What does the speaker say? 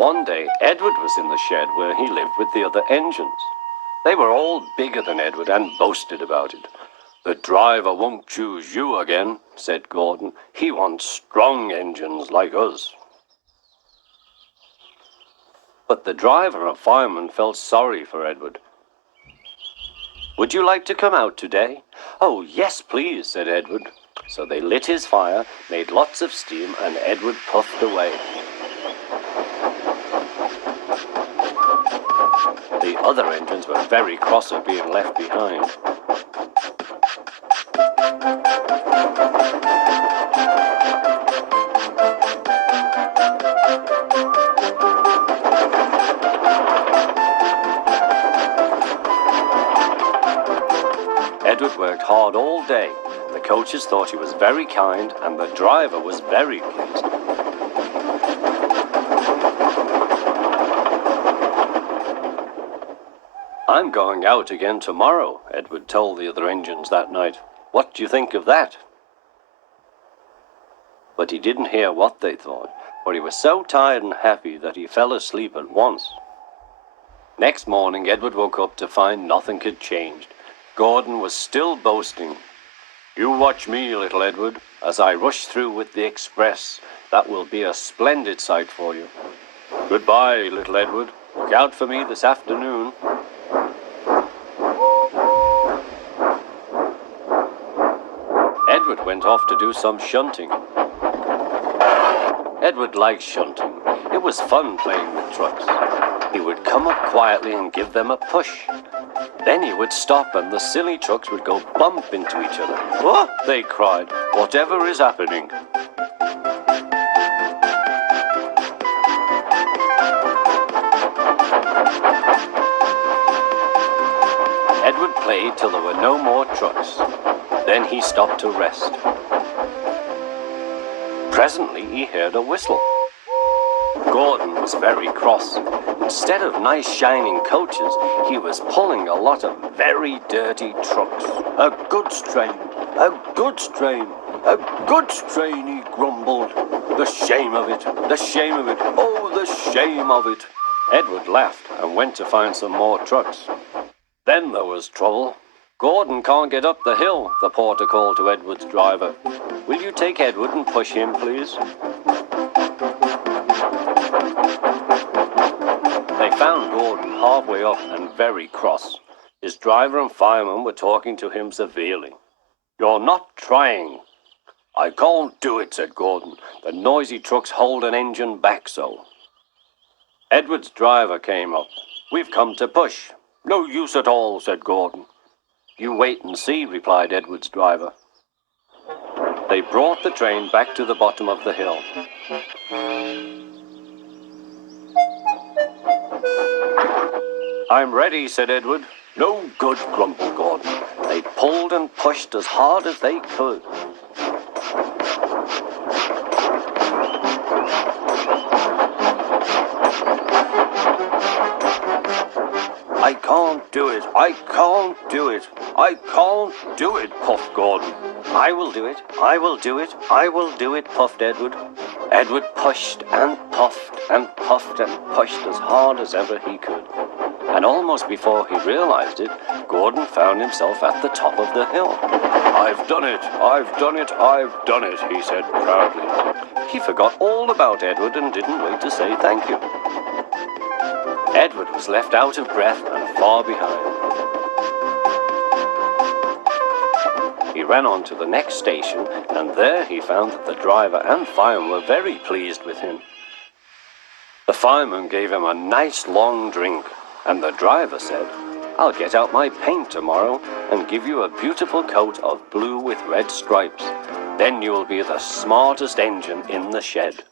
One day, Edward was in the shed where he lived with the other engines. They were all bigger than Edward and boasted about it. "The driver won't choose you again," said Gordon. "He wants strong engines like us." But the driver and fireman felt sorry for Edward. "Would you like to come out today?" "Oh, yes, please," said Edward. So they lit his fire, made lots of steam, and Edward puffed away. The other engines were very cross at being left behind. Edward worked hard all day. The coaches thought he was very kind, and the driver was very pleased. "I'm going out again tomorrow," Edward told the other engines that night. "What do you think of that?" But he didn't hear what they thought, for he was so tired and happy that he fell asleep at once. Next morning, Edward woke up to find nothing had changed. Gordon was still boasting. "You watch me, little Edward, as I rush through with the express. That will be a splendid sight for you. Goodbye, little Edward. Look out for me this afternoon." Edward went off to do some shunting. Edward liked shunting. It was fun playing with trucks. He would come up quietly and give them a push. Then he would stop and the silly trucks would go bump into each other. "Oh!" they cried. "Whatever is happening?" Edward played till there were no more trucks. Then he stopped to rest. Presently he heard a whistle. Gordon was very cross. Instead of nice shining coaches, he was pulling a lot of very dirty trucks. "A goods train, a goods train, a goods train," he grumbled. "The shame of it, the shame of it, oh, the shame of it." Edward laughed and went to find some more trucks. Then there was trouble. "Gordon can't get up the hill," the porter called to Edward's driver. "Will you take Edward and push him, please?" They found Gordon halfway up and very cross. His driver and fireman were talking to him severely. "You're not trying." "I can't do it," said Gordon. "The noisy trucks hold an engine back so." Edward's driver came up. "We've come to push." "No use at all," said Gordon. "You wait and see," replied Edward's driver. They brought the train back to the bottom of the hill. "I'm ready," said Edward. "No good," grumbled Gordon. They pulled and pushed as hard as they could. "I can't do it, I can't do it, I can't do it," puffed Gordon. "I will do it, I will do it, I will do it," puffed Edward. Edward pushed and puffed and puffed and pushed as hard as ever he could. And almost before he realized it, Gordon found himself at the top of the hill. "I've done it, I've done it, I've done it," he said proudly. He forgot all about Edward and didn't wait to say thank you. Edward was left out of breath and far behind. He ran on to the next station, and there he found that the driver and fireman were very pleased with him. The fireman gave him a nice long drink, and the driver said, "I'll get out my paint tomorrow and give you a beautiful coat of blue with red stripes. Then you'll be the smartest engine in the shed."